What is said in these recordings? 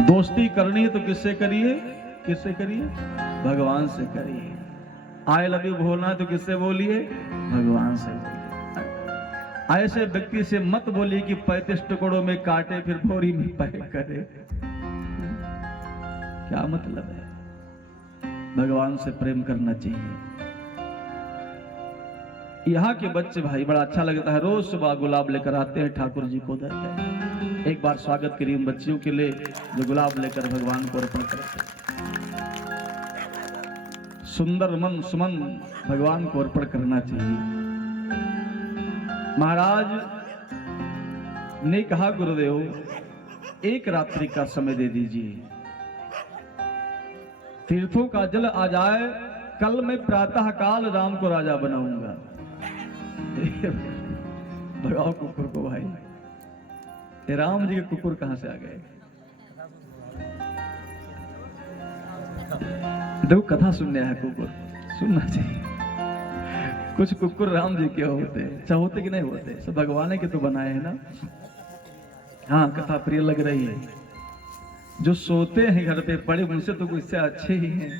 दोस्ती करनी है तो किससे करिए? किससे करिए? भगवान से करिए। आई लव यू बोलना है तो किससे बोलिए? भगवान से बोलिए। ऐसे व्यक्ति से मत बोलिए कि 35 टुकड़ों में काटे फिर बोरी में पैक करे। क्या मतलब है? भगवान से प्रेम करना चाहिए। यहाँ के बच्चे भाई बड़ा अच्छा लगता है, रोज सुबह गुलाब लेकर आते हैं, ठाकुर जी को देते हैं। एक बार स्वागत करिए उन बच्चियों के लिए जो गुलाब लेकर भगवान को अर्पण करते हैं। सुंदर मन सुमन भगवान को अर्पण करना चाहिए। महाराज ने कहा, गुरुदेव एक रात्रि का समय दे दीजिए, तीर्थों का जल आ जाए, कल मैं प्रातः काल राम को राजा बनाऊंगा। भगाओ कुकुर को भाई। ये राम जी के कुकुर कहां से आ गए? देखो कथा सुनने है, कुकुर सुनना चाहिए। कुछ कुकुर राम जी के होते, अच्छा होते कि नहीं होते? सब भगवान के तो बनाए हैं ना। हाँ, कथा प्रिय लग रही है। जो सोते हैं घर पे पड़े उनसे तो इससे अच्छे ही हैं,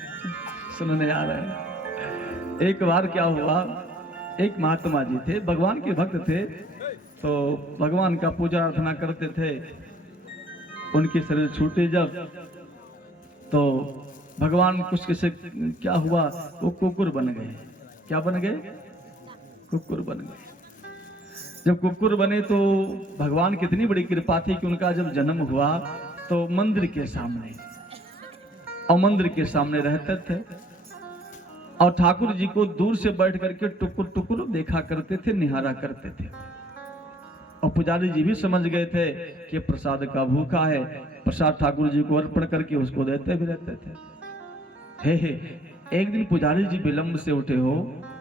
सुनने आ रहे हैं। एक बार क्या हुआ, एक महात्मा जी थे, भगवान के भक्त थे, तो भगवान का पूजा अर्चना करते थे। उनके शरीर छूटे जब, तो भगवान कुछ किसे क्या हुआ, वो कुकुर बन गए। क्या बन गए? कुकुर बन गए। जब कुकुर बने तो भगवान की इतनी बड़ी कृपा थी कि उनका जब जन्म हुआ तो मंदिर के सामने, और मंदिर के सामने रहते थे, और ठाकुर जी को दूर से बैठ करके टुकुर टुकुर देखा करते थे, निहारा करते थे। और पुजारी जी भी समझ गए थे कि प्रसाद का भूखा है, प्रसाद ठाकुर जी को अर्पण करके उसको देते भी रहते थे। हे एक दिन पुजारी जी विलंब से उठे हो,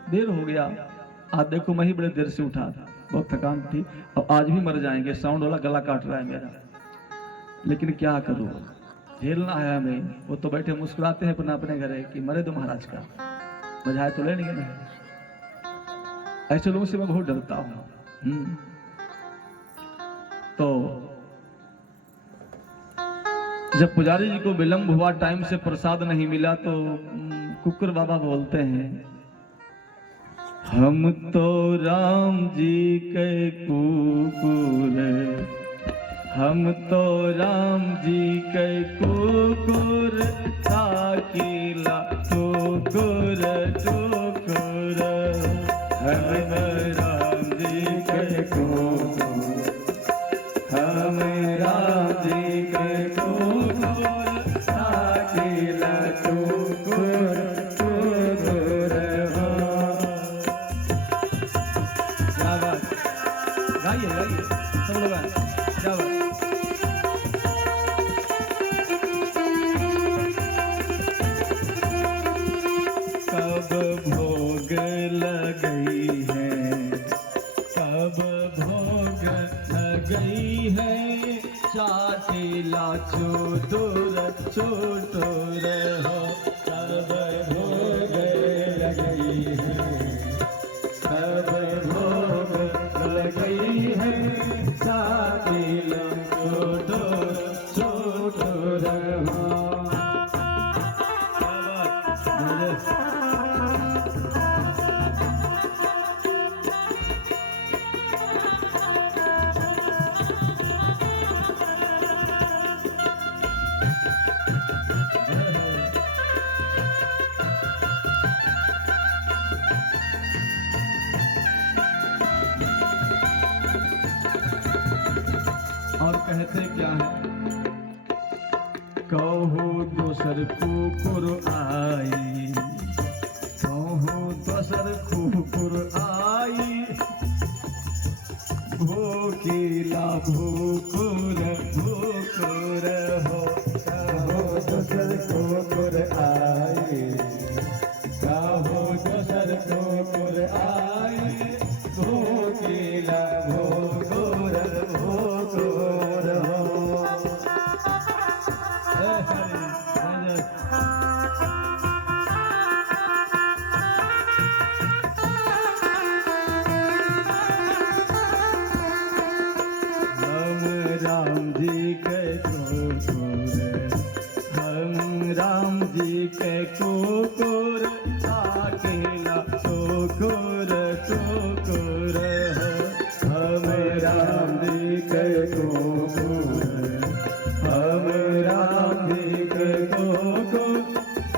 देर हो गया। आज देखो मैं ही बड़े देर से उठा था, बहुत थकान थी, और आज भी मर जाएंगे, साउंड वाला गला काट रहा है मेरा, लेकिन क्या करूं, झेलना है हमें। वो तो बैठे मुस्कुराते हैं अपने अपने घरे कि मरे तो महाराज का, बजाय तो लेंगे नहीं। ऐसे लोगों से मैं बहुत डरता हूं। तो जब पुजारी जी को विलंब हुआ, टाइम से प्रसाद नहीं मिला, तो कुकुर बाबा बोलते हैं, हम तो राम जी के कुकुर, हम तो राम जी के कुकुर, ताकीला टुकुर टुकुर, हम राम जी के कुकुर, हम राम जी के कुकुर, ताकीला टुकुर टुकुर। क्या बात, गाइए गाइए सब लोग, क्या बात। कब भोग लगई है, कब भोग लगई है, चाटीला चोटोर चोटोर हो, कब भोग लगई है, कब भोग लगई है, चाटीला चोटोर चोटोर हो। और कहते क्या है, कहू दोसर कुकुर आई, कहू दोसर कुकुर आई, भूखीला भूकुर भूकुर हो, कहू दोसर कुकुर आई, कहू दोसर कुकुर आई, भूखीला भूकुर भूकुर हो। हम राम जी के राम जी के कुकुर अकेला कुकुर कुकुर हम राम जी के कुकुर हम राम जी के कुकुर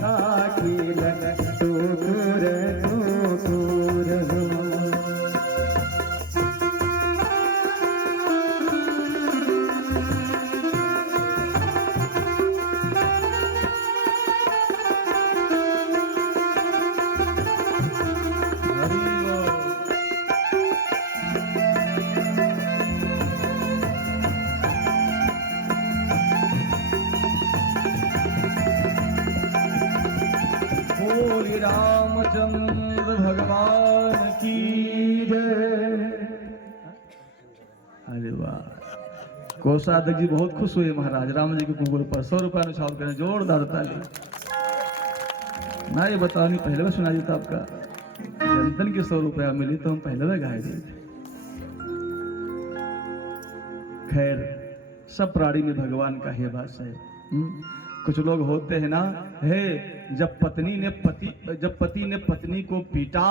अकेला कुकुर कुकुर बोले रामचंद्र भगवान की जय। अरे वाह, कोषाध्यक्ष जी बहुत खुश हुए महाराज राम जी के कुकुर पर 100 रुपया निछाव करें, जोरदार ताली। ना ये बताओ नहीं पहले में सुनाई था आपका जनधन के 100 रुपया मिली तो हम पहले में गाए थे। खैर सब प्राणी में भगवान का ही वास है। कुछ लोग होते हैं ना, हे जब पति ने पत्नी को पीटा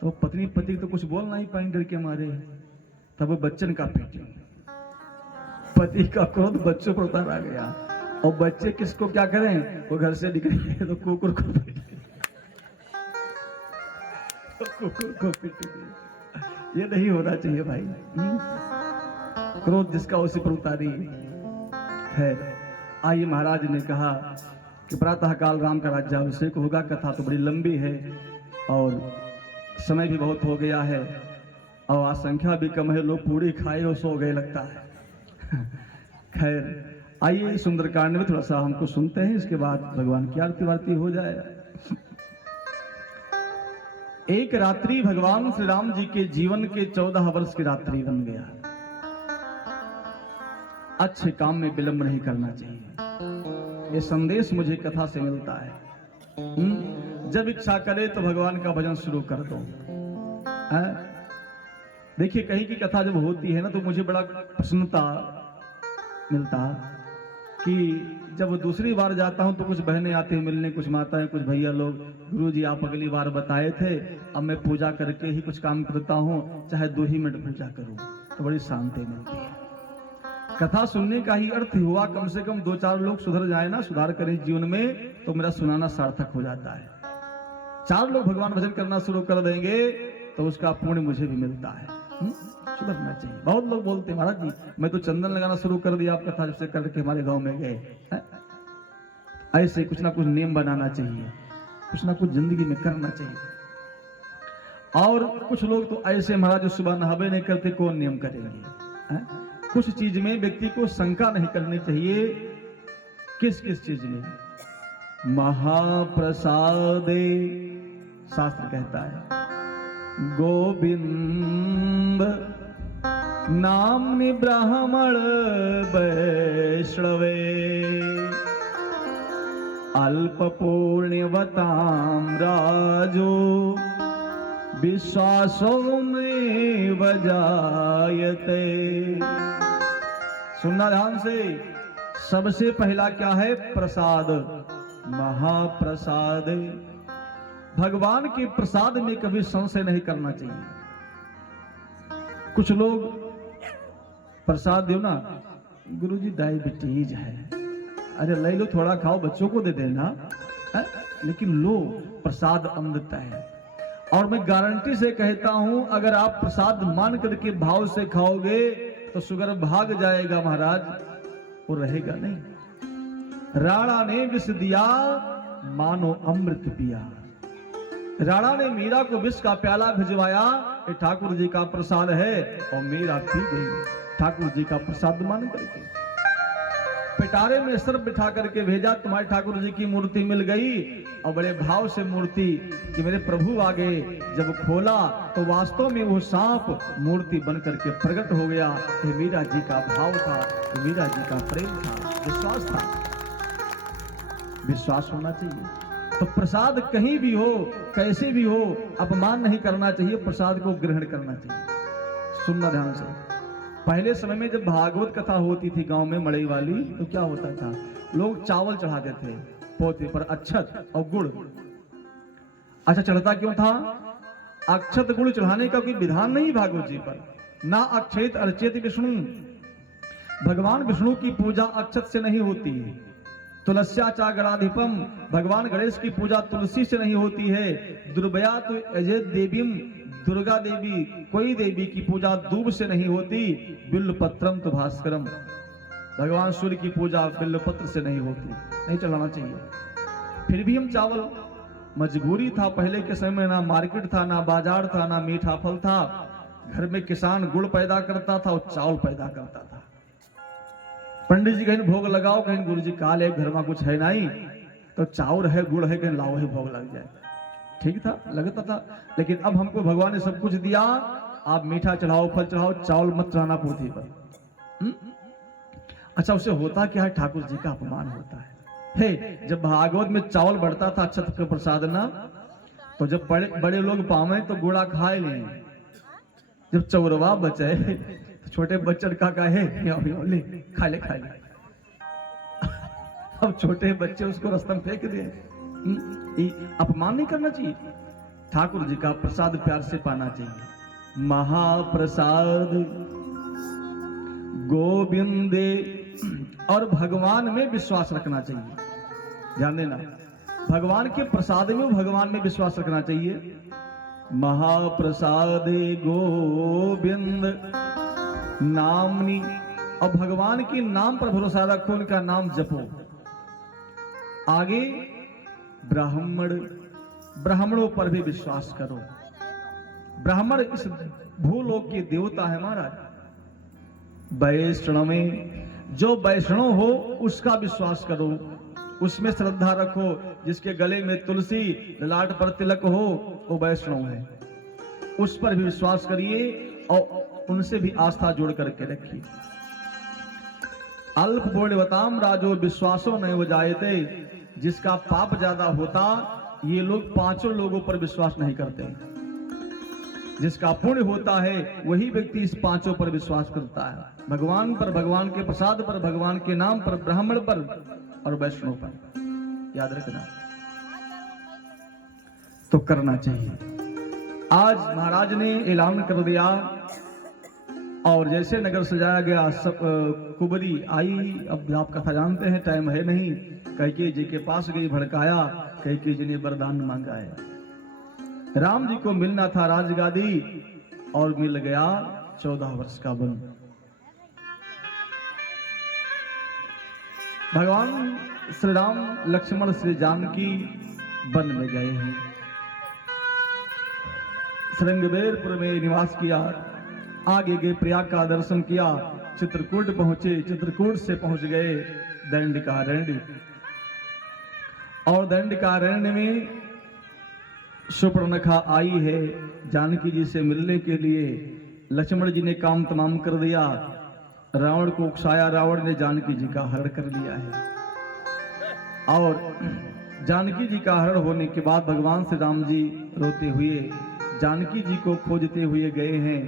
तो पत्नी पति तो कुछ बोल नहीं पाएंगे डर के मारे, तब वो बच्चन का पीटी। पति का क्रोध बच्चों पर उतर आ गया और बच्चे किसको क्या करें, वो घर से निकले तो कुकुर को पीटे, कुकुर को पीटे। ये नहीं होना चाहिए भाई। क्रोध जिसका उसी पर उतारी है। आइए महाराज ने कहा कि प्रातः काल राम का राज्याभिषेक होगा। कथा तो बड़ी लंबी है और समय भी बहुत हो गया है और आज संख्या भी कम है, लोग पूरी खाए और सो गए लगता है। खैर आइए सुंदरकांड में थोड़ा सा हमको सुनते हैं, इसके बाद भगवान की आरती वारती हो जाए। एक रात्रि भगवान श्री राम जी के जीवन के 14 वर्ष की रात्रि बन गया। अच्छे काम में विलंब नहीं करना चाहिए, ये संदेश मुझे कथा से मिलता है। जब इच्छा करे तो भगवान का भजन शुरू कर दो। देखिए कहीं की कथा जब होती है ना तो मुझे बड़ा प्रसन्नता मिलता कि जब दूसरी बार जाता हूं तो कुछ बहनें आती हैं मिलने, कुछ माताएं, कुछ भैया लोग, गुरुजी आप अगली बार बताए थे, अब मैं पूजा करके ही कुछ काम करता हूं, चाहे 2 ही मिनट पूजा करूं, तो बड़ी शांति मिलती है। कथा सुनने का ही अर्थ हुआ कम से कम 2-4 लोग सुधर जाए ना, सुधार करें जीवन में, तो मेरा सुनाना सार्थक हो जाता है। 4 लोग भगवान भजन करना शुरू कर देंगे तो उसका पुण्य मुझे भी मिलता है। सुधरना चाहिए। बहुत लोग बोलते हैं महाराज जी मैं तो चंदन लगाना शुरू कर दिया आप कथा जब से करके हमारे गांव में गए। ऐसे कुछ ना कुछ नियम बनाना चाहिए, कुछ ना कुछ जिंदगी में करना चाहिए। और कुछ लोग तो ऐसे महाराज सुबह नहावे नहीं करते, कौन नियम करेंगे। कुछ चीज में व्यक्ति को शंका नहीं करनी चाहिए। किस किस चीज में? महाप्रसादे शास्त्र कहता है गोविंद नाम्नि ब्राह्मण वैष्णवे अल्प पुण्यवताम राजो विश्वासो में वजायते। सुनना ध्यान से। सबसे पहला क्या है? प्रसाद, महाप्रसाद। भगवान के प्रसाद में कभी संशय नहीं करना चाहिए। कुछ लोग प्रसाद दो ना, गुरुजी डायबिटीज है, अरे ले लो थोड़ा खाओ, बच्चों को दे देना है? लेकिन लो, प्रसाद अमृत है। और मैं गारंटी से कहता हूं अगर आप प्रसाद मान करके भाव से खाओगे तो शुगर भाग जाएगा महाराज, वो रहेगा नहीं। राणा ने विष दिया मानो अमृत पिया। राणा ने मीरा को विष का प्याला भिजवाया, ये ठाकुर जी का प्रसाद है, और मीरा पी गई ठाकुर जी का प्रसाद मान करके। पिटारे में सर्प बिठा करके भेजा, तुम्हारे ठाकुर जी की मूर्ति मिल गई, और बड़े भाव से मूर्ति कि मेरे प्रभु आगे जब खोला तो वास्तव में वो सांप मूर्ति बन करके प्रकट हो गया। ये मीरा जी का भाव था, ये मीरा जी का प्रेम था, विश्वास था। विश्वास होना चाहिए। तो प्रसाद कहीं भी हो, कैसे भी हो, अपमान नहीं करना चाहिए, प्रसाद को ग्रहण करना चाहिए। सुनना ध्यान से। पहले समय में जब भागवत कथा होती थी गांव में मड़ई वाली, तो क्या होता था, लोग चावल चढ़ाते थे पोते पर, अक्षत और गुड़। अच्छा, चढ़ता क्यों था? अक्षत गुड़ चढ़ाने का कोई विधान नहीं भागवत जी पर। ना अक्षेत अर्चेत विष्णु, भगवान विष्णु की पूजा अक्षत से नहीं होती है। तुलस्या चा गणाधिपम, भगवान गणेश की पूजा तुलसी से नहीं होती है। दुर्बया तो अजय देवीम, दुर्गा देवी, कोई देवी की पूजा दूब से नहीं होती। बिल्व पत्रम तो भास्करम, भगवान सूर्य की पूजा बिल्व पत्र से नहीं होती, नहीं चलाना चाहिए। फिर भी हम चावल, मजबूरी था पहले के समय में, ना मार्केट था, ना बाजार था, ना मीठा फल था। घर में किसान गुड़ पैदा करता था और चावल पैदा करता था। पंडित जी कहीं भोग लगाओ, कहीं गुरु जी काल है, घर में कुछ है नहीं, तो चावल है गुड़ है, कहीं लाओ है भोग लग जाए। ठीक था, लगता था। लेकिन अब हमको भगवान ने सब कुछ दिया, आप मीठा चढ़ाओ, फल चढ़ाओ, चावल मत चढ़ाना पोथी पर। अच्छा, उससे होता क्या है? ठाकुर जी का अपमान होता है। हे, जब भागवत में चावल बढ़ता था अक्षत का प्रसाद ना, तो जब बड़े बड़े लोग पावे तो गुड़ा खाए लें। जब चौरवा बचे तो छोटे बच्चन का कहे ले खा ले खा ले। अब छोटे बच्चे उसको रास्ते में फेंक दे। अपमान नहीं करना चाहिए। ठाकुर जी का प्रसाद प्यार से पाना चाहिए। महाप्रसाद गोविंदे, और भगवान में विश्वास रखना चाहिए। ध्यान देना, भगवान के प्रसाद में, भगवान में विश्वास रखना चाहिए। महाप्रसादे गोविंद नामनी, और भगवान के नाम पर भरोसा रखो, उनका नाम जपो। आगे ब्राह्मण, ब्राह्मणों पर भी विश्वास करो। ब्राह्मण इस भूलोक के देवता है महाराज। वैष्णव में जो वैष्णव हो उसका विश्वास करो, उसमें श्रद्धा रखो। जिसके गले में तुलसी, ललाट पर तिलक हो, वो वैष्णव है। उस पर भी विश्वास करिए और उनसे भी आस्था जोड़ करके रखिए। अल्प पुण्यवताम राजो विश्वासो नहीं हो जायते, जिसका पाप ज्यादा होता, ये लोग पांचों लोगों पर विश्वास नहीं करते। जिसका पुण्य होता है वही व्यक्ति इस पांचों पर विश्वास करता है। भगवान पर, भगवान के प्रसाद पर, भगवान के नाम पर, ब्राह्मण पर और वैष्णव पर। याद रखना, तो करना चाहिए। आज महाराज ने ऐलान कर दिया, और जैसे नगर सजाया गया, सब कुबरी आई। अब आप कथा जानते हैं, टाइम है नहीं। कैकेयी जी के पास गई, भड़काया। कैकेयी जी ने वरदान मांगा है। राम जी को मिलना था राजगादी, और मिल गया 14 वर्ष का वन। भगवान श्री राम, लक्ष्मण, श्री जानकी वन में गए हैं। श्रृंगवेरपुर में निवास किया। आगे गए, प्रयाग का दर्शन किया, चित्रकूट पहुंचे। चित्रकूट से पहुंच गए दंडकारण्य, और दंडकारण्य में सुपर्णखा आई है जानकी जी से मिलने के लिए। लक्ष्मण जी ने काम तमाम कर दिया, रावण को उकसाया। रावण ने जानकी जी का हरण कर लिया है। और जानकी जी का हरण होने के बाद भगवान श्री राम जी रोते हुए जानकी जी को खोजते हुए गए हैं।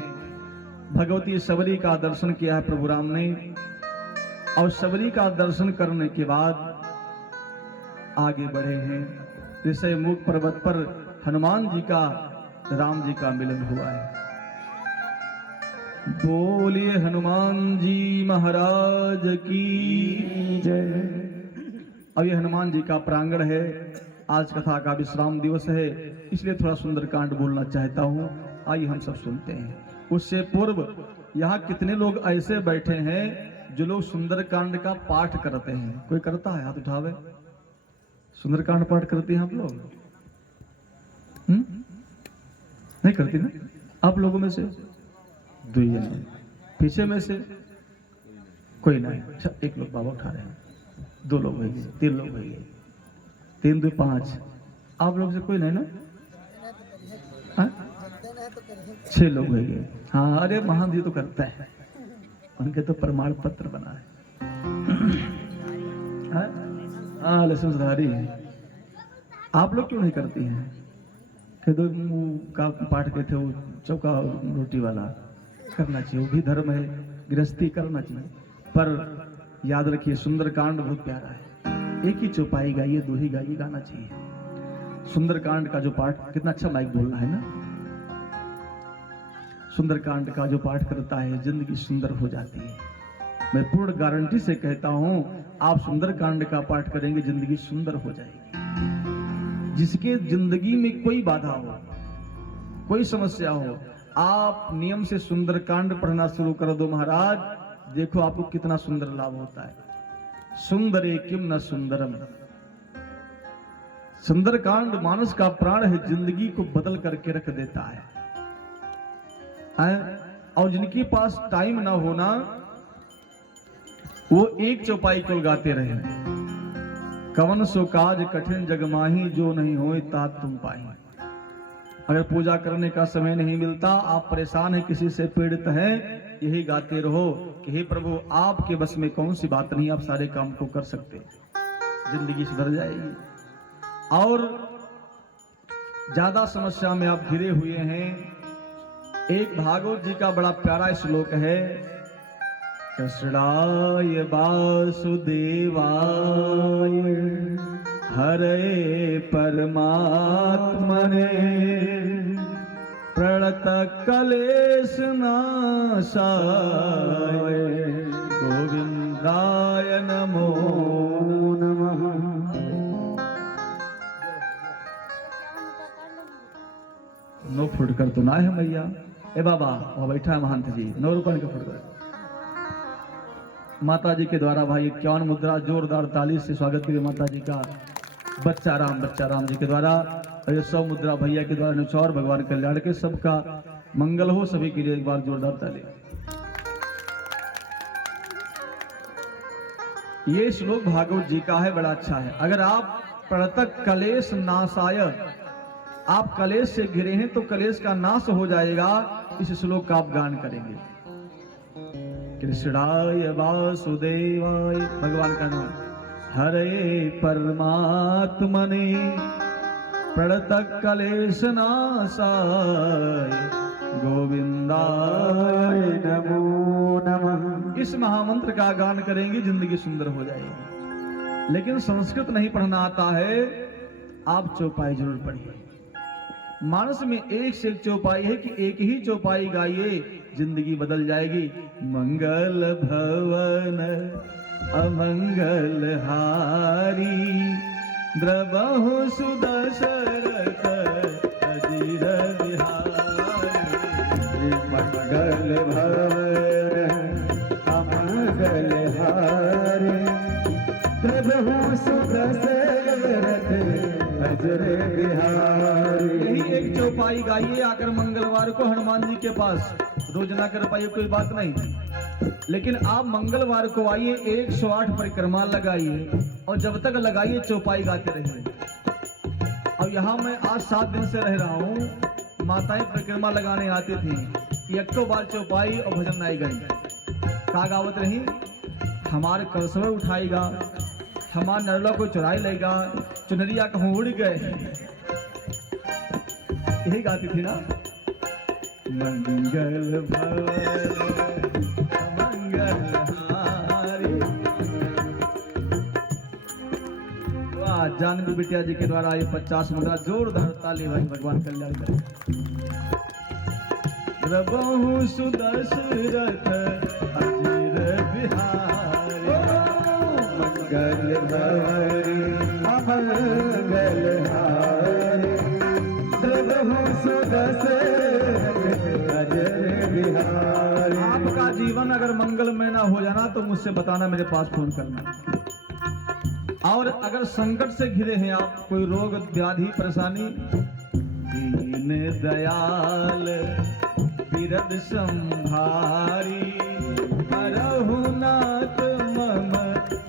भगवती सबरी का दर्शन किया है प्रभु राम ने, और सबरी का दर्शन करने के बाद आगे बढ़े हैं। ऋषय मुख पर्वत पर हनुमान जी का, राम जी का मिलन हुआ है। बोलिए हनुमान जी महाराज की जय। अब ये हनुमान जी का प्रांगण है। आज कथा का विश्राम दिवस है, इसलिए थोड़ा सुंदरकांड बोलना चाहता हूँ। आइए हम सब सुनते हैं। उससे पूर्व यहाँ कितने लोग ऐसे बैठे हैं जो लोग सुंदरकांड का पाठ करते हैं? कोई करता है? हाथ उठावे। सुंदरकांड पाठ करते हैं आप लोग? नहीं करती ना? आप लोगों में से दो ही हैं, पीछे में से कोई नहीं। अच्छा, एक लोग बाबा उठा रहे हैं, 2 लोग हो गए, 3 लोग हो गए, 3 2 5। आप लोग से कोई नहीं ना? 6 लोग हो गए। हाँ, अरे महान जी तो करता है, उनके तो प्रमाण पत्र बना है। हाँ, लक्ष्मणधारी है। आप लोग क्यों नहीं करती हैं? कि 2 का पाठ कहते हो, चौका रोटी वाला करना चाहिए, वो भी धर्म है। गृहस्थी करना चाहिए, पर याद रखिए सुंदरकांड बहुत प्यारा है। एक ही चौपाई गाइए, दो ही गाइए, गाना चाहिए। सुंदरकांड का जो पाठ, कितना अच्छा माइक बोलना है ना, सुंदरकांड का जो पाठ करता है जिंदगी सुंदर हो जाती है। मैं पूर्ण गारंटी से कहता हूं, आप सुंदरकांड का पाठ करेंगे जिंदगी सुंदर हो जाएगी। जिसके जिंदगी में कोई बाधा हो, कोई समस्या हो, आप नियम से सुंदरकांड पढ़ना शुरू कर दो महाराज, देखो आपको कितना सुंदर लाभ होता है। सुंदरे किम न सुंदरम। सुंदरकांड मानस का प्राण है, जिंदगी को बदल करके रख देता है। और जिनके पास टाइम ना होना, वो एक चौपाई को गाते रहे। कवन सो काज कठिन जग माही, जो नहीं होए तात तुम पाही। अगर पूजा करने का समय नहीं मिलता, आप परेशान हैं, किसी से पीड़ित हैं, यही गाते रहो कि हे प्रभु आपके बस में कौन सी बात नहीं, आप सारे काम को कर सकते, जिंदगी सुधर जाएगी। और ज्यादा समस्या में आप घिरे हुए हैं, एक भागवत जी का बड़ा प्यारा श्लोक है, कृष्णाय वासुदेवाय हरे परमात्मने प्रणत कलेश नाशाय गोविंदाय नमो नमः। नो फुटकर तो ना है मैया, ए बाबा वहां बैठा है महंत जी, 9 रुपए का फुटकर। माता जी के द्वारा भाई 51 मुद्रा जोरदार ताली से स्वागत करिए माता जी का। बच्चा राम जी के द्वारा, और ये 100 मुद्रा भैया के द्वारा नुचौर, भगवान कल्याण के सबका मंगल हो, सभी के लिए एक बार जोरदार ताली। ये श्लोक भागवत जी का है, बड़ा अच्छा है। अगर आप प्रतक कलेश नाशाय, आप कलेश से घिरे हैं तो कलेश का नाश हो जाएगा, इस श्लोक का आप गान करेंगे। कृष्णाय वासुदेवाय, भगवान का नाम, हरे परमात्मने प्रणत कलेश नाशाय गोविंदाय नमो नमः। इस महामंत्र का गान करेंगे, जिंदगी सुंदर हो जाएगी। लेकिन संस्कृत नहीं पढ़ना आता है, आप चौपाई जरूर पढ़िए। मानस में एक से एक चौपाई है कि एक ही चौपाई गाइए, जिंदगी बदल जाएगी। मंगल भवन अमंगल हारी, द्रवहु सुदशरथ अजीर बिहारी। मंगल भवन अमंगल हारी, द्रवहु सुदशरथ अजीर बिहारी। यही एक चौपाई गाइए आकर मंगलवार को हनुमान जी के पास। रोज ना कर पाइए कोई बात नहीं, लेकिन आप मंगलवार को आइए, 108 परिक्रमा लगाइए, और जब तक लगाइए चौपाई गाते रहिए। और यहाँ मैं आज 7 दिन से रह रहा हूँ, माताएं परिक्रमा लगाने आती थी, एक तो बार चौपाई और भजन नहीं गई। का गावत रही, हमारे कलसवर उठाएगा, हमार नरला को चुराई लेगा, चुनरिया कहूँ उड़ गए, यही गाती थी ना। मंगल भवन मंगल हारी। वाह, जानवी बिटिया जी के द्वारा ये 50 मुद्रा जोरदार ताली भाई, भगवान कल्याण करे। द्रवहु सुदशरथ अजीर बिहारी, मंगल भवन अमंगल हारी, द्रवहु सुदशरथ अजीर बिहारी। आपका जीवन अगर मंगलमय ना हो जाना तो मुझसे बताना, मेरे पास फोन करना। और अगर संकट से घिरे हैं आप, कोई रोग व्याधि परेशानी, दीन दयाल बिरद संभारी, हरहु नाथ मम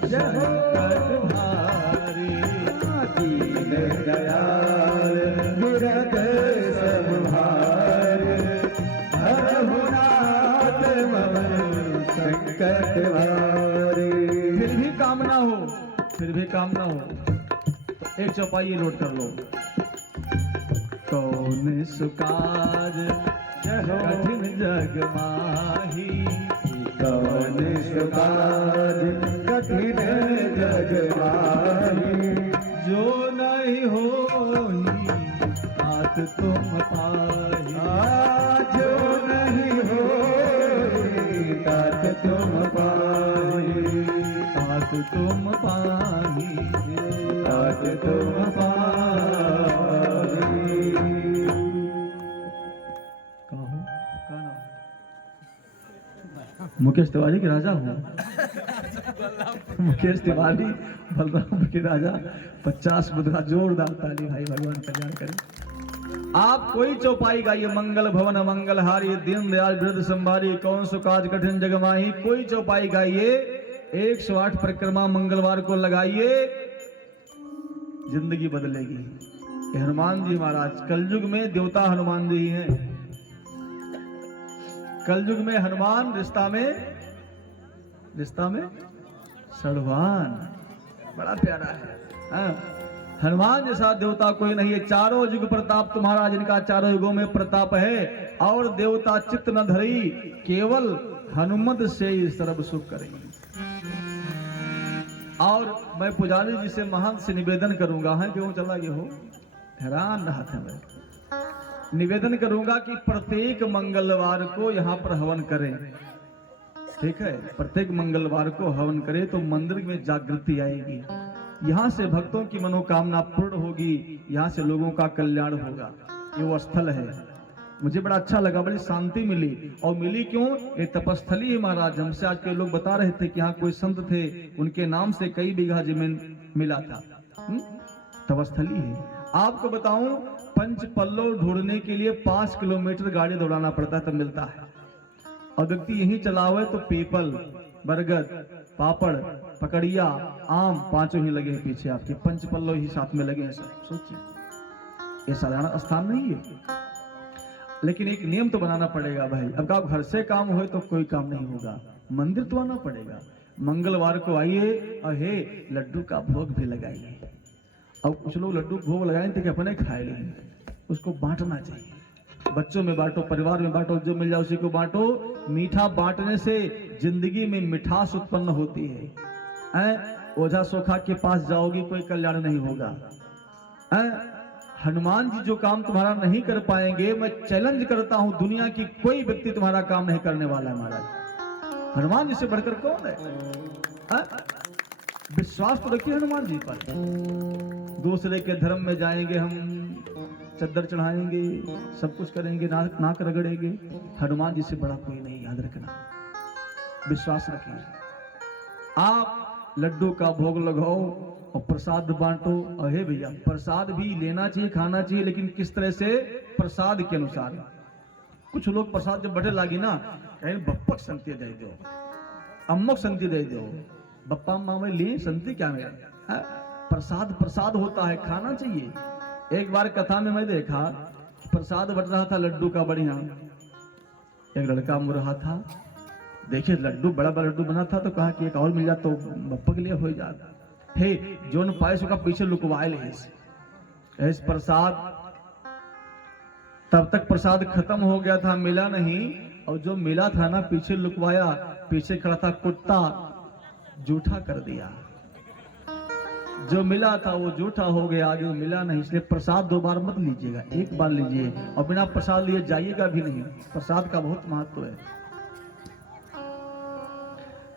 संकट भारी। दीन दयाल बिरद संभारी, हरहु नाथ मम संकट भारी। फिर भी काम ना हो, फिर भी काम ना हो, तो एक चौपाई ये नोट कर लो। कौन सुकाज कठिन जग माही, कवन सुकाज कठिन जग माही, जो नहीं होई तात तुम पाही, जो नहीं होई तात तुम पाही, तात तुम पाही, तात तुम पाही। कहो का नाम? मुकेश तिवारी के राजा हूँ। मुकेश तिवारी बलराम के राजा। 50 मुद्रा जोरदार ताली भाई, भगवान कल्याण करे। आप कोई चौपाई गाइए, मंगल भवन मंगल हारी, दीन दयाल वृद्ध संभारी, कौन सो काज कठिन जग माही। कोई चौपाई गाइए, 108 परिक्रमा मंगलवार को लगाइए, जिंदगी बदलेगी। ये हनुमान जी महाराज, कलयुग में देवता हनुमान जी हैं। कलयुग में हनुमान, रिश्ता में सड़वान, बड़ा प्यारा है। हाँ? हनुमान जैसा देवता कोई नहीं है। चारों युग प्रताप तुम्हारा, जिनका चारों युगों में प्रताप है, और देवता चित्त न धरी, केवल हनुमत से ही सर्व सुख करेंगे। और मैं पुजारी जी से महंत से निवेदन करूंगा, है क्यों चला गया हो, हैरान रहा था मैं। निवेदन करूंगा कि प्रत्येक मंगलवार को यहाँ पर हवन करें, ठीक है? प्रत्येक मंगलवार को हवन करें तो मंदिर में जागृति आएगी, यहाँ से भक्तों की मनोकामना पूर्ण होगी, यहाँ से लोगों का कल्याण होगा। ये वो स्थल है, मुझे बड़ा अच्छा लगा, बड़ी शांति मिली। और मिली क्यों? ये तपस्थली है महाराज। हमसे आज के लोग बता रहे थे कि यहाँ कोई संत थे, उनके नाम से कई बीघा जमीन मिला था। तपस्थली है। आपको बताऊं, पंच पल्लव ढूंढने के लिए 5 किलोमीटर गाड़ी दौड़ाना पड़ता है तब मिलता है। और व्यक्ति यही चला हुआ है तो पीपल, बरगद, पापड़, पकड़िया, आम, पांचों ही लगे हैं पीछे आपके, पंच पल्लव ही साथ में लगे हैं सब। सोचिए, ये साधारण स्थान नहीं है। लेकिन एक नियम तो बनाना पड़ेगा भाई। अब का घर से काम हो तो कोई काम नहीं होगा, मंदिर तो आना पड़ेगा। मंगलवार को आइए और हे लड्डू का भोग भी लगाइए। अब कुछ लोग लड्डू भोग लगाए थे कि अपने खाए लेंगे, उसको बांटना चाहिए। बच्चों में बांटो, परिवार में बांटो, जो मिल जाए उसी को बांटो। मीठा बांटने से जिंदगी में मिठास उत्पन्न होती है। ओझा सोखा के पास जाओगी कोई कल्याण नहीं होगा। हनुमान जी जो काम तुम्हारा नहीं कर पाएंगे, मैं चैलेंज करता हूं, दुनिया की कोई व्यक्ति तुम्हारा काम नहीं करने वाला है महाराज। हनुमान जी से बढ़कर कौन है? विश्वास तो रखिए हनुमान जी पर। दूसरे के धर्म में जाएंगे हम, चद्दर चढ़ाएंगे, सब कुछ करेंगे, नाक रगड़ेंगे। हनुमान जी से बड़ा कोई नहीं, याद रखना। विश्वास रखिए। आप लड्डू का भोग लगाओ और प्रसाद बांटो। अहे भैया, प्रसाद भी लेना चाहिए, खाना चाहिए, लेकिन किस तरह से? प्रसाद के अनुसार। कुछ लोग प्रसाद जब बढ़े लागी ना, कहीं बप्पक संति दे दो, अम्मक संति दे दो, बप्पा मामे लिए संति क्या मेरा? प्रसाद होता है, खाना चाहिए। एक बार कथा में मैं देखा, प्रसाद बट रहा था लड्डू का बढ़िया। एक लड़का मुड़ रहा था, देखिए लड्डू, बड़ा बड़ा लड्डू बना था, तो कहा कि एक और मिल जाता तो बप्पा के लिए हो जाता। हे जोन पाए सो का पीछे लुकवाए ले इस प्रसाद। तब तक प्रसाद खत्म हो गया था, मिला नहीं। और जो मिला था ना, पीछे लुकवाया, पीछे खड़ा था कुत्ता, जूठा कर दिया। जो मिला था वो जूठा हो गया, आगे मिला नहीं। इसलिए प्रसाद 2 बार मत लीजिएगा, 1 बार लीजिए, और बिना प्रसाद लिए जाइएगा भी नहीं। प्रसाद का बहुत महत्व है।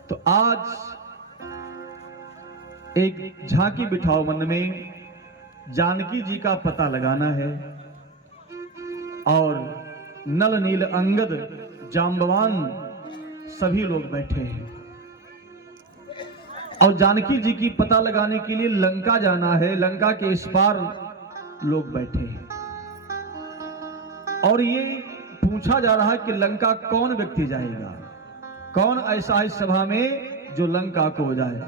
तो आज एक झांकी बिठाओ मन में, जानकी जी का पता लगाना है। और नल नील अंगद जांबवान सभी लोग बैठे हैं, और जानकी जी की पता लगाने के लिए लंका जाना है। लंका के इस पार लोग बैठे हैं, और ये पूछा जा रहा है कि लंका कौन व्यक्ति जाएगा, कौन ऐसा है सभा में जो लंका को जाए।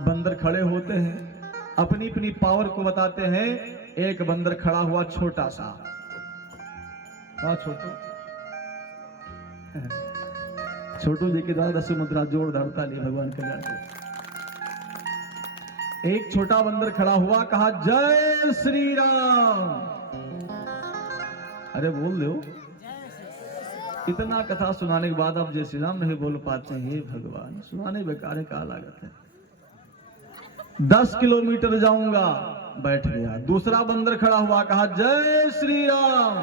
बंदर खड़े होते हैं, अपनी अपनी पावर को बताते हैं। एक बंदर खड़ा हुआ छोटा सा, छोटू जी के द्वारा 10 मुद्रा जोड़ धरता ले, भगवान कल्याण को। एक छोटा बंदर खड़ा हुआ, कहा जय श्री राम। अरे बोल दो, इतना कथा सुनाने के बाद अब जय श्री राम नहीं बोल पाते हैं, भगवान सुनाने बेकार है, क्या लागत है। 10 किलोमीटर जाऊंगा, बैठ गया। दूसरा बंदर खड़ा हुआ, कहा जय श्री राम।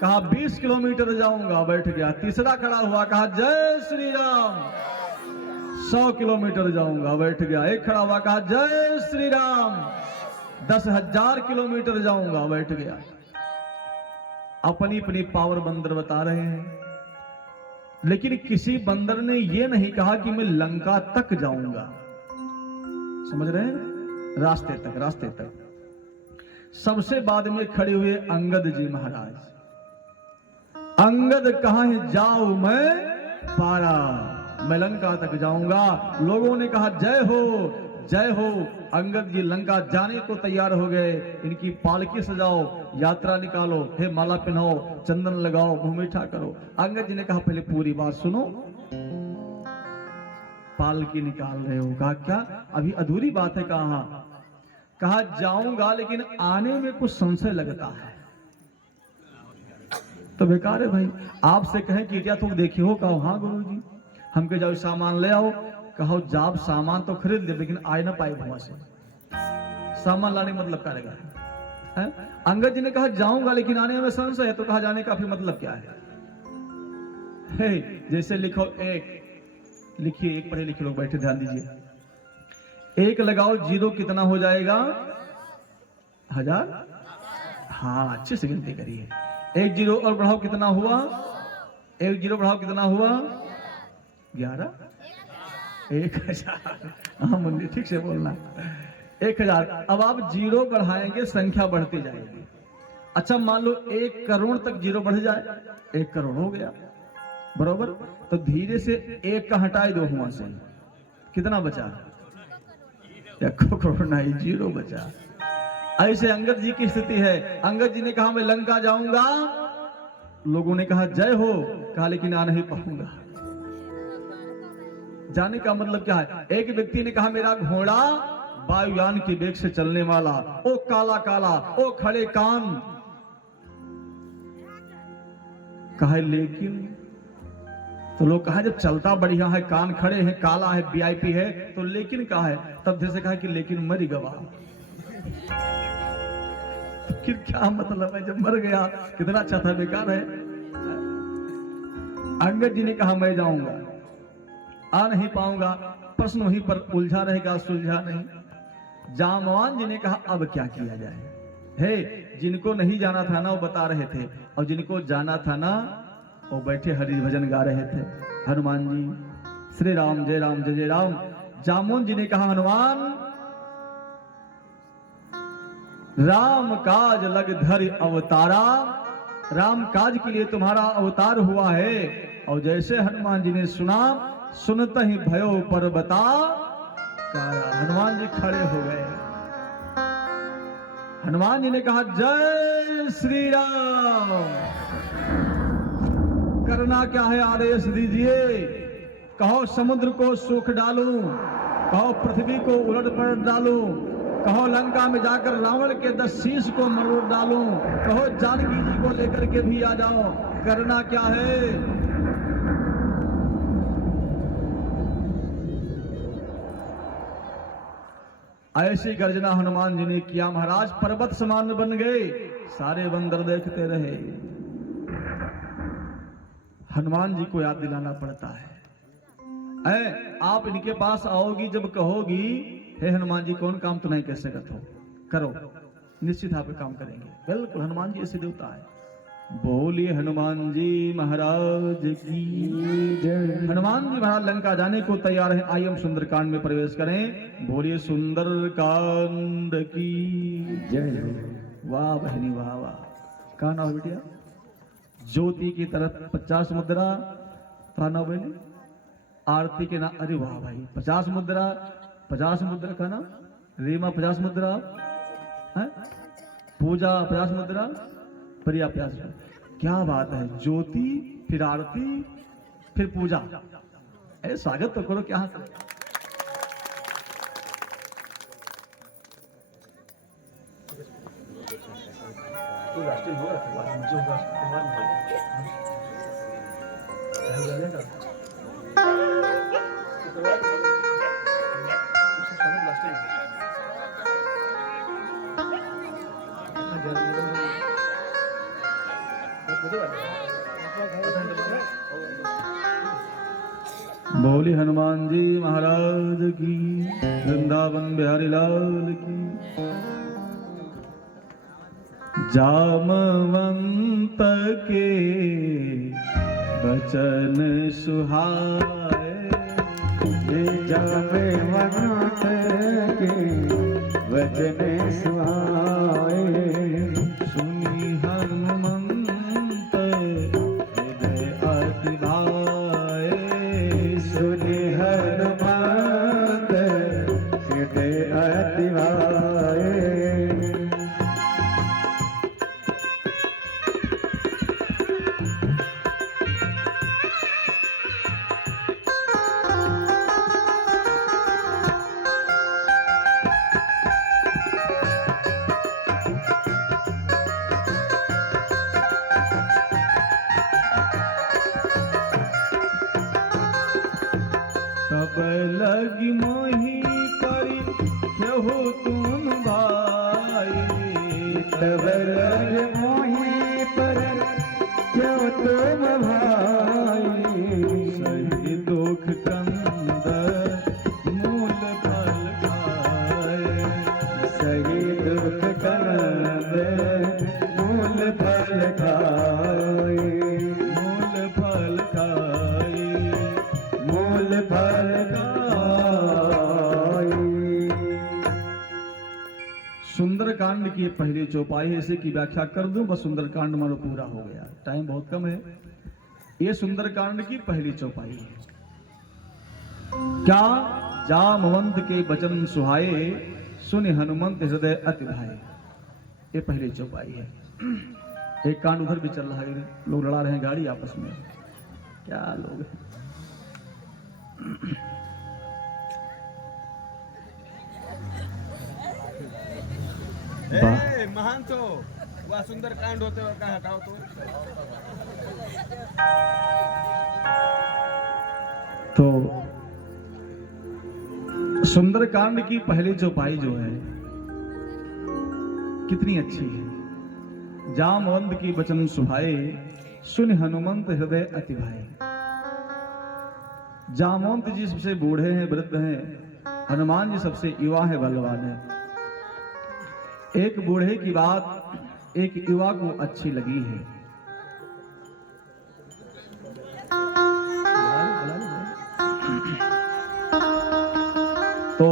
कहा 20 किलोमीटर जाऊंगा, बैठ गया। तीसरा खड़ा हुआ, कहा जय श्री राम। 100 किलोमीटर जाऊंगा, बैठ गया। एक खड़ा हुआ, कहा जय श्री राम। 10,000 किलोमीटर जाऊंगा, बैठ गया। अपनी अपनी पावर बंदर बता रहे हैं, लेकिन किसी बंदर ने यह नहीं कहा कि मैं लंका तक जाऊंगा। समझ रहे हैं? रास्ते तक, रास्ते तक। सबसे बाद में खड़े हुए अंगद जी महाराज। अंगद कहां है? जाओ मैं पारा, मैं लंका तक जाऊंगा। लोगों ने कहा जय हो, जय हो। अंगद जी लंका जाने को तैयार हो गए। इनकी पालकी सजाओ, यात्रा निकालो, हे माला पहनाओ, चंदन लगाओ, मुंह मीठा करो। अंगद जी ने कहा पहले पूरी बात सुनो। पालकी निकाल रहे हो? कहा क्या अभी अधूरी बात है? कहा जाऊंगा लेकिन आने में कुछ संशय लगता है। तो बेकार है भाई। आपसे कहें कि क्या तुम देखी हो? कहो हाँ गुरु जी। हम कहे जाओ सामान ले आओ। कहो जाप सामान तो खरीद ले, लेकिन आए ना पाए वहां से। सामान लाने का मतलब क्या रहेगा? अंगद जी ने कहा जाऊंगा लेकिन आने में संशय है, तो कहा जाने का फिर मतलब क्या है? जैसे लिखो एक, लिखिए, एक पढ़े लिखे लोग बैठे, ध्यान दीजिए। एक लगाओ, जीरो कितना हो जाएगा? 1000। हाँ, अच्छे से गिनती करिए। एक जीरो और बढ़ाओ, कितना हुआ? एक जीरो बढ़ाओ, कितना हुआ? 11। 1000। हाँ मुन्नी, ठीक से बोलना। 1000। अब आप जीरो बढ़ाएंगे, संख्या बढ़ती जाएगी। अच्छा मान लो 1 करोड़ तक जीरो बढ़ जाए, 1 करोड़ हो गया, बरोबर। तो धीरे से 1 का हटाए दो वहां से, कितना बचा? 1 करोड़ नहीं, जीरो बचा। ऐसे अंगद जी की स्थिति है। अंगद जी ने कहा मैं लंका जाऊंगा। लोगों ने कहा जय हो। कहा लेकिन आ नहीं पाऊंगा। जाने का मतलब क्या है? एक व्यक्ति ने कहा मेरा घोड़ा वायुयान की वेग से चलने वाला, ओ काला काला, ओ खड़े कान। कहा लेकिन, तो लोग कहा जब चलता बढ़िया है, कान खड़े हैं, काला है, वीआईपी है, तो लेकिन कहा है? तब जैसे कहा कि लेकिन मर गवा। फिर क्या मतलब है? जब मर गया कितना अच्छा था, बेकार है। अंगद जी ने कहा मैं जाऊंगा, आ नहीं पाऊंगा। प्रश्न वहीं पर उलझा रहेगा, सुलझा नहीं। जामवान जी ने कहा अब क्या किया जाए? हे, जिनको नहीं जाना था ना वो बता रहे थे, और जिनको जाना था ना वो बैठे हरि भजन गा रहे थे। हनुमान जी श्री राम जय राम जय जय राम। जामुन जी ने कहा हनुमान, राम काज लग धरि अवतारा, राम काज के लिए तुम्हारा अवतार हुआ है। और जैसे हनुमान जी ने सुना, सुनते ही भयो पर बता, हनुमान जी खड़े हो गए। हनुमान जी ने कहा जय श्री राम। करना क्या है आदेश दीजिए। कहो समुद्र को सूख डालूं, कहो पृथ्वी को उलट पलट डालूं, कहो लंका में जाकर रावण के 10 शीश को मरोड़ डालूं, कहो जानकी जी को लेकर के भी आ जाओ। करना क्या है? ऐसी गर्जना हनुमान जी ने किया, महाराज पर्वत समान बन गए। सारे बंदर देखते रहे। हनुमान जी को याद दिलाना पड़ता है। आप इनके पास आओगी जब कहोगी हे हनुमान जी कौन काम तो नहीं कर सकते हो, करो, निश्चित आप काम करेंगे। बिल्कुल हनुमान जी ऐसे देवता है। बोलिए हनुमान जी महाराज की जय। हनुमान जी महाराज लंका जाने को तैयार है। आइए हम सुंदरकांड में प्रवेश करें। बोलिए सुंदरकांड की जय। वाह बहनी वाह वाह। कहा नाम बेटिया? ज्योति की तरफ 50 मुद्रा। कहा नाम बहनी? आरती के नाम। अरे वाह भाई, 50 मुद्रा, 50 मुद्रा का नाम। रीमा 50 मुद्रा, पूजा 50 मुद्रा, प्रिया 50 मुद्रा। क्या बात है। ज्योति, फिर आरती, फिर पूजा। अरे स्वागत तो करो। क्या राष्ट्रीय बोली हनुमान जी महाराज की, वृंदावन बिहारी लाल की। जामवंत के बचन सुहाए, जामवंत के वचन सुहाए, सुनी हनुमंत हृदय अति भाए, सुनि हनुमंत हृदय अति भाए। तब लगी मोही करी केहू तुम भाई, तब लग मोहि पर क्यों तुम भाई, सही दुख कंद मूल फल खाए, सही दुख कंद मूल फल खाए, मूल फल खाए, मूल फल खाए। सुंदरकांड की पहली चौपाई है, इसे की व्याख्या कर दूं, बस सुंदरकांड मानो पूरा हो गया, टाइम बहुत कम है। ये सुंदरकांड की पहली चौपाई है। क्या? जामवंत के वचन सुहाए, सुनि हनुमंत हृदय अति भाए। ये पहली चौपाई है। एक कांड उधर भी चल रहा है, लोग लड़ा रहे हैं गाड़ी आपस में, क्या लोग हैं। वाह, महान तो वह सुंदर कांड होते हुए कहाँ हटाओ तो सुंदरकांड की पहली चौपाई जो है कितनी अच्छी है। जामवंत की वचन सुहाए, सुन हनुमंत हृदय अति भाए। जामवंत जी सबसे बूढ़े हैं, वृद्ध हैं, हनुमान जी सबसे युवा है, बलवान है। एक बूढ़े की बात एक युवा को अच्छी लगी है। तो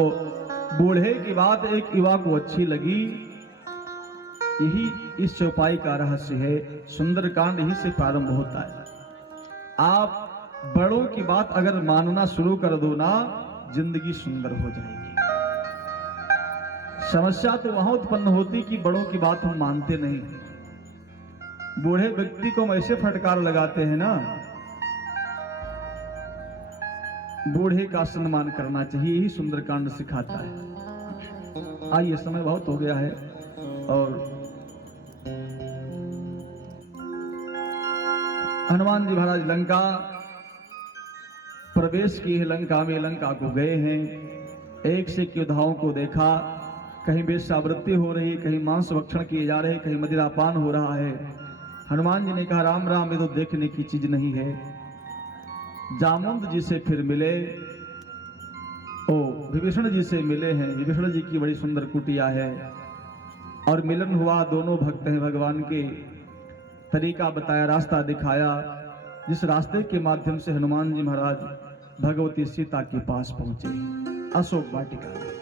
बूढ़े की बात एक युवा को अच्छी लगी, यही इस चौपाई का रहस्य है। सुंदरकांड यही से प्रारंभ होता है। आप बड़ों की बात अगर मानना शुरू कर दो ना, जिंदगी सुंदर हो जाएगी। समस्या तो वहां उत्पन्न होती कि बड़ों की बात हम मानते नहीं। बूढ़े व्यक्ति को हम ऐसे फटकार लगाते हैं ना, बूढ़े का सम्मान करना चाहिए, यही सुंदरकांड सिखाता है। आइए, समय बहुत हो गया है और हनुमान जी महाराज लंका प्रवेश किए, लंका में लंका को गए हैं। एक से एक योद्धाओं को देखा, कहीं वेश्यावृत्ति हो रही है, कहीं मांस भक्षण किए जा रहे हैं, कहीं मदिरापान हो रहा है। हनुमान जी ने कहा, राम राम, ये तो देखने की चीज नहीं है। जामवंत जी से फिर मिले, विभीषण जी से मिले हैं। विभीषण जी की बड़ी सुंदर कुटिया है और मिलन हुआ। दोनों भक्त हैं भगवान के। तरीका बताया, रास्ता दिखाया, जिस रास्ते के माध्यम से हनुमान जी महाराज भगवती सीता के पास पहुंचे, अशोक वाटिका में।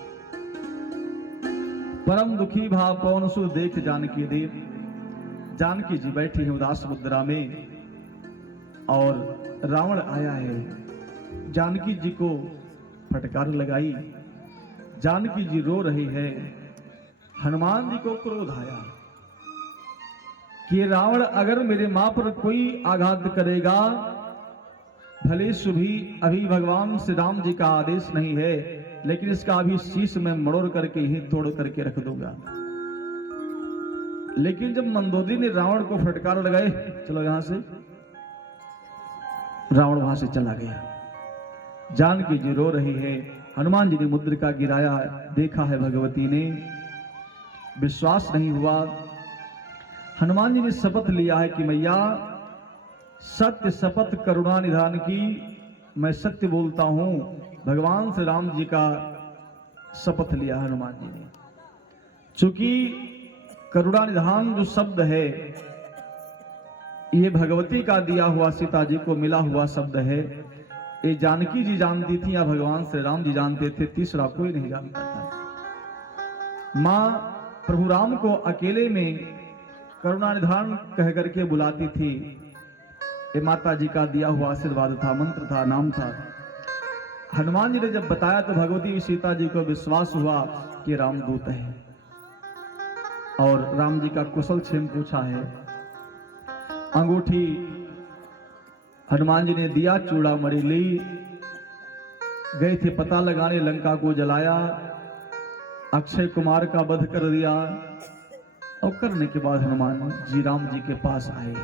परम दुखी भाव पवन सु देख जानकी देव। जानकी जी बैठी है उदास मुद्रा में और रावण आया है। जानकी जी को फटकार लगाई, जानकी जी रो रही है। हनुमान जी को क्रोध आया कि रावण अगर मेरे मां पर कोई आघात करेगा, भले शुभी, अभी भगवान श्री राम जी का आदेश नहीं है, लेकिन इसका अभी शीश में मड़ोड़ करके ही तोड़ करके रख दूंगा। लेकिन जब मंदोदरी ने रावण को फटकार लगाए, चलो यहां से, रावण वहां से चला गया। जानकी जी रो रही है। हनुमान जी ने मुद्रिका गिराया, देखा है भगवती ने, विश्वास नहीं हुआ। हनुमान जी ने शपथ लिया है कि मैया सत्य शपथ करुणा निधान की, मैं सत्य बोलता हूं। भगवान श्री राम जी का शपथ लिया हनुमान जी ने। चूंकि करुणा निधान जो शब्द है ये भगवती का दिया हुआ, सीता जी को मिला हुआ शब्द है। ये जानकी जी जानती थी या भगवान श्री राम जी जानते थे, तीसरा कोई नहीं जानता था। मां प्रभु राम को अकेले में करुणा निधान कह करके बुलाती थी। ये माता जी का दिया हुआ आशीर्वाद था, मंत्र था, नाम था। हनुमान जी ने जब बताया तो भगवती सीता जी को विश्वास हुआ कि रामदूत है, और राम जी का कुशल क्षेम पूछा है। अंगूठी हनुमान जी ने दिया, चूड़ामणि ली, गए थे पता लगाने, लंका को जलाया, अक्षय कुमार का वध कर दिया, और करने के बाद हनुमान जी राम जी के पास आए।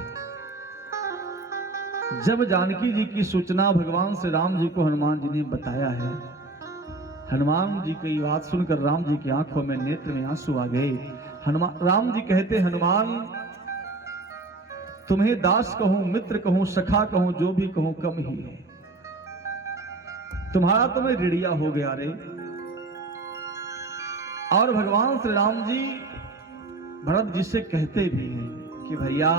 जब जानकी जी की सूचना भगवान श्री राम जी को हनुमान जी ने बताया है, हनुमान जी की बात सुनकर राम जी की आंखों में, नेत्र में आंसू आ गए। राम जी कहते, हनुमान तुम्हें दास कहूं, मित्र कहूं, सखा कहूं, जो भी कहूं कम ही है। तुम्हारा तो मैं ऋणिया हो गया रे। और भगवान श्री राम जी भरत जी से कहते भी हैं कि भैया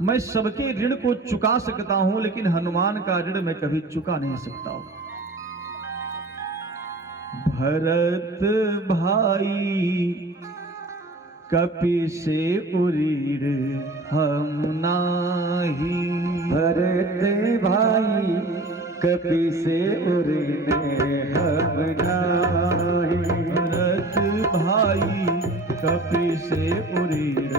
मैं सबके ऋण को चुका सकता हूं, लेकिन हनुमान का ऋण मैं कभी चुका नहीं सकता हूं। भरत भाई कपि से उरीर हम नाही, भरत भाई कपि से उरीर हम नाही, भरत भाई कपि से उरीर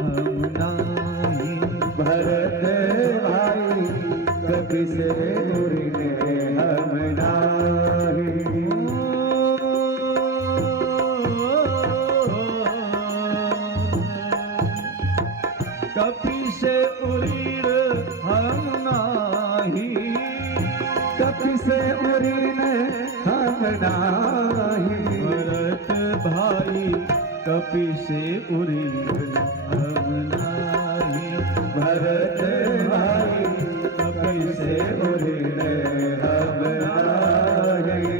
हम नाही, भरत भाई कपि से उरीर हम नाही। कपि से उरीर हम नाही, कपि से उरीर हम नाही, भरत भाई कपि से उरीर हम नाही, भरत भाई कपि से उरीर हम नाही।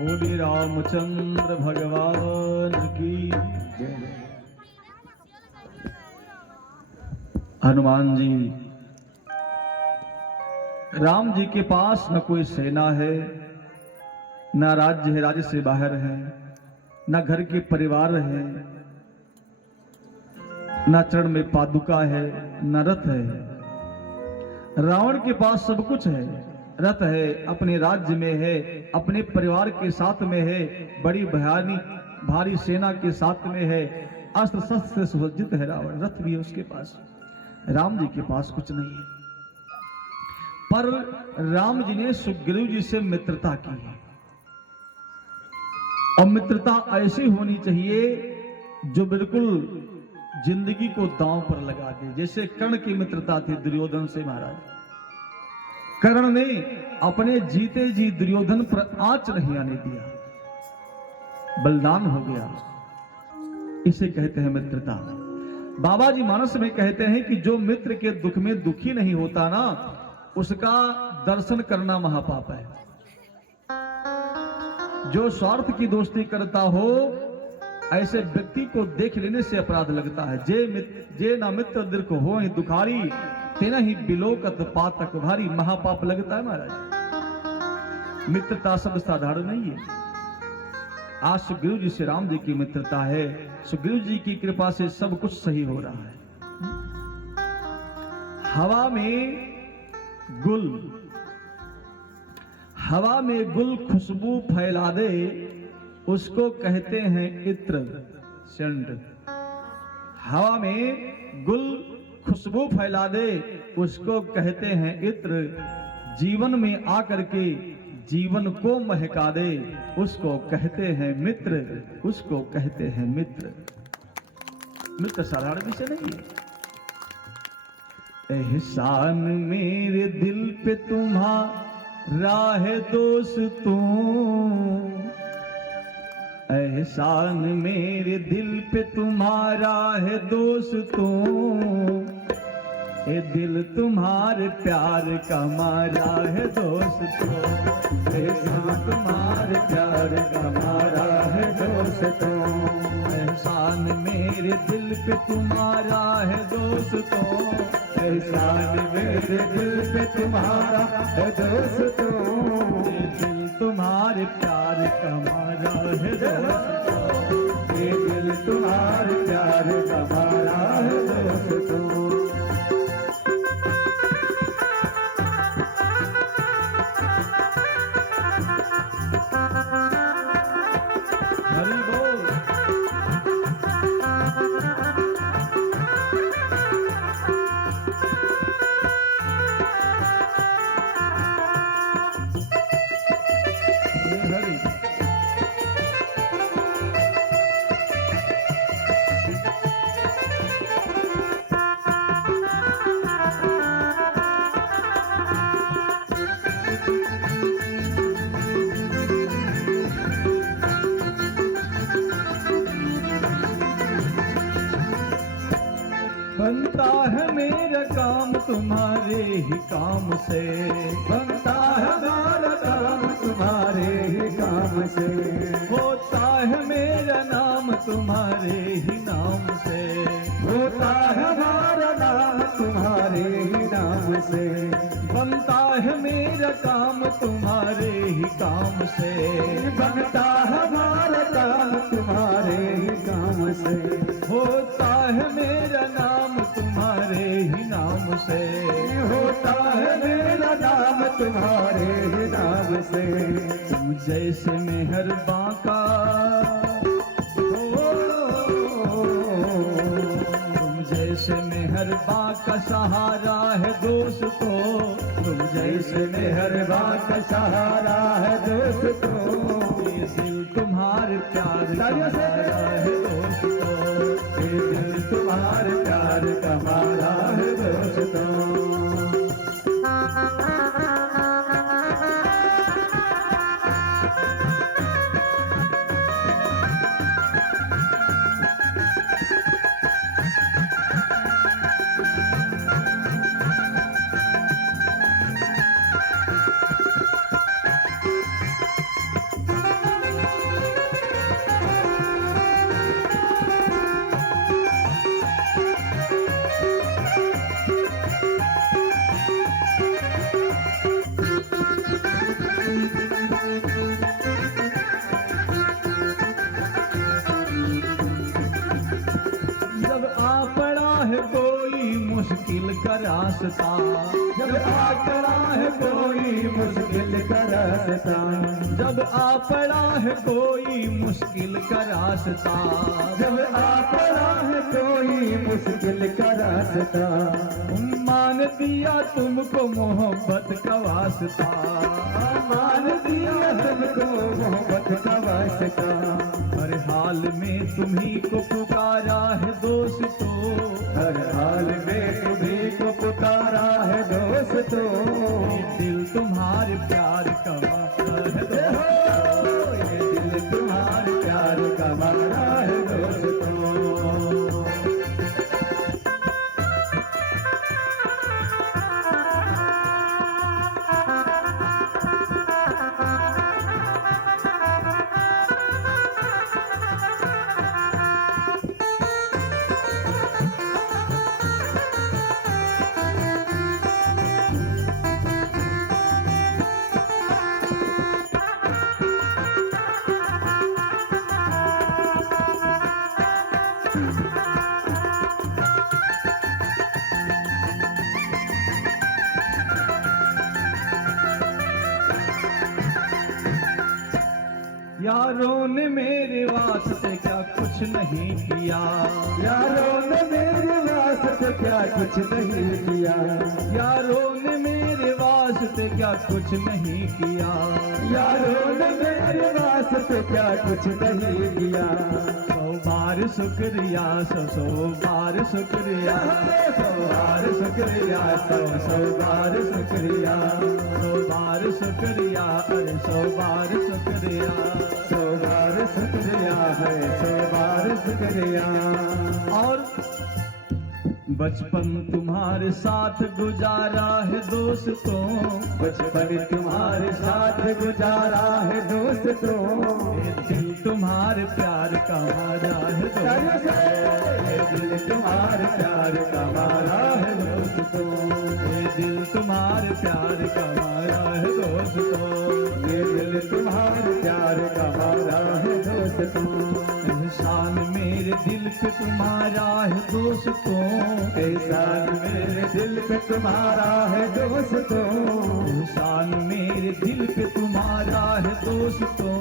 बोले रामचंद्र भगवान की। हनुमान जी, राम जी के पास न कोई सेना है, न राज्य है, राज्य से बाहर है, न घर के परिवार है, न चरण में पादुका है, न रथ है। रावण के पास सब कुछ है, रथ है, अपने राज्य में है, अपने परिवार के साथ में है, बड़ी भारी सेना के साथ में है, अस्त्र शस्त्र से सुसज्जित है रावण, रथ भी है उसके पास। राम जी के पास कुछ नहीं है। पर राम जी ने सुग्रीव जी से मित्रता की है, और मित्रता ऐसी होनी चाहिए जो बिल्कुल जिंदगी को दांव पर लगा दे। जैसे कर्ण की मित्रता थी दुर्योधन से महाराज। कर्ण ने अपने जीते जी दुर्योधन पर आंच नहीं आने दिया, बलिदान हो गया। इसे कहते हैं मित्रता। बाबा जी मानस में कहते हैं कि जो मित्र के दुख में दुखी नहीं होता ना, उसका दर्शन करना महापाप है। जो स्वार्थ की दोस्ती करता हो, ऐसे व्यक्ति को देख लेने से अपराध लगता है। जे ना मित्र दीर्घ हो दुखारी, तेना ही बिलोकत पातक भारी। महापाप लगता है महाराज। मित्रता सब साधारण नहीं है। आज सुग्रीव जी से राम जी की मित्रता है। सुग्रीव जी की कृपा से सब कुछ सही हो रहा है। हवा में गुल खुशबू फैला दे, उसको कहते हैं इत्र सेंट। हवा में गुल खुशबू फैला दे उसको कहते हैं इत्र, जीवन में आकर के जीवन को महका दे उसको कहते हैं मित्र, उसको कहते हैं मित्र। मित्र साधारण विषय नहीं है। एहसान मेरे दिल पे तुम्हारा है दोस्तों, एहसान मेरे दिल पे तुम्हारा है दोस्तों, ये दिल तुम्हारे प्यार का मारा है दोस्तों, एहसान तुम्हारे प्यार का मारा है दोस्तों, एहसान मेरे दिल पे तुम्हारा है दोस्तों, एहसान मेरे दिल पे तुम्हारा है दोस्तों, ये दिल तुम्हारे प्यार का मारा है दोस्तों, ये दिल तुम्हारे प्यार का मारा है दोस्तों। हरि बोल। हरि बनता है मेरा काम तुम्हारे ही काम से, बनता है हमारा काम तुम्हारे ही काम से, होता है मेरा नाम तुम्हारे ही नाम से, होता है हमारा नाम तुम्हारे ही नाम से, बनता है मेरा काम तुम्हारे ही काम से, बनता है हमारा काम तुम्हारे ही काम से, होता है मेरा नाम तुम्हारे ही नाम से, होता है मेरा नाम तुम्हारे ही नाम से, तुम जैसे मेहरबां का तुम जैसे मेहरबां का सहारा है दोस्तों, तुम जैसे मेहरबां का सहारा है दोस्तों, ये दिल तुम्हारे प्यार का मारा है दोस्तों, ये दिल तुम्हारे प्यार का मारा है दोस्तों। जब आ पड़ा है कोई मुश्किल का रास्ता, जब आ पड़ा है कोई मुश्किल का रास्ता, जब आ पड़ा है कोई मुश्किल का रास्ता, जब आ पड़ा है कोई मुश्किल का रास्ता, मान दिया तुमको मोहब्बत का वास्ता, मान दिया तुमको मोहब्बत का वास्ता, हर हाल में तुम्ही को पुकारा है दोस्तों, हर हाल में तुम्ही को पुकारा है दोस्तों, ये दिल तुम्हारे प्यार का मारा है दोस्तों, ये दिल तुम्हारे प्यार का मारा है दोस्तों। यारों ने मेरे वास्ते क्या कुछ नहीं किया, यारों ने मेरे वास्ते क्या कुछ नहीं किया, यारों ने मेरे वास्ते क्या कुछ नहीं किया, यारों ने मेरे वास्ते क्या कुछ नहीं किया। 100 बार शुक्रिया, 100 बार शुक्रिया, 100 बार शुक्रिया, 100 बार शुक्रिया, 100 बार शुक्रिया, अरे 100 बार शुक्रिया। 100 बार शुक्रिया है, 100 बार शुक्रिया। और बचपन तुम्हारे साथ गुजारा है दोस्तों, बचपन तुम्हारे साथ गुजारा है दोस्तों, ये दिल तुम्हारे प्यार का मारा है दोस्तों, ये दिल तुम्हारे प्यार का मारा है दोस्तों, ये दिल तुम्हारे प्यार का मारा है दोस्तों, ये दिल तुम्हारे प्यार का मारा है दोस्तों। एहसान मेरे दिल पे तुम्हारा है दोस्तों, एहसान मेरे दिल पे तुम्हारा है दोस्तों, एहसान मेरे दिल पे तुम्हारा है दोस्तों,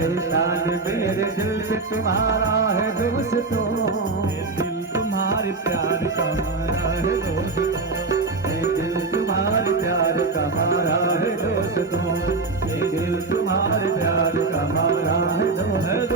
एहसान मेरे दिल पे तुम्हारा है दोस्तों, ये दिल तुम्हारे प्यार का मारा है दोस्तों, ये दिल तुम्हारे प्यार का मारा है दोस्तों, ये दिल तुम्हारे प्यार का मारा है दोस्तों।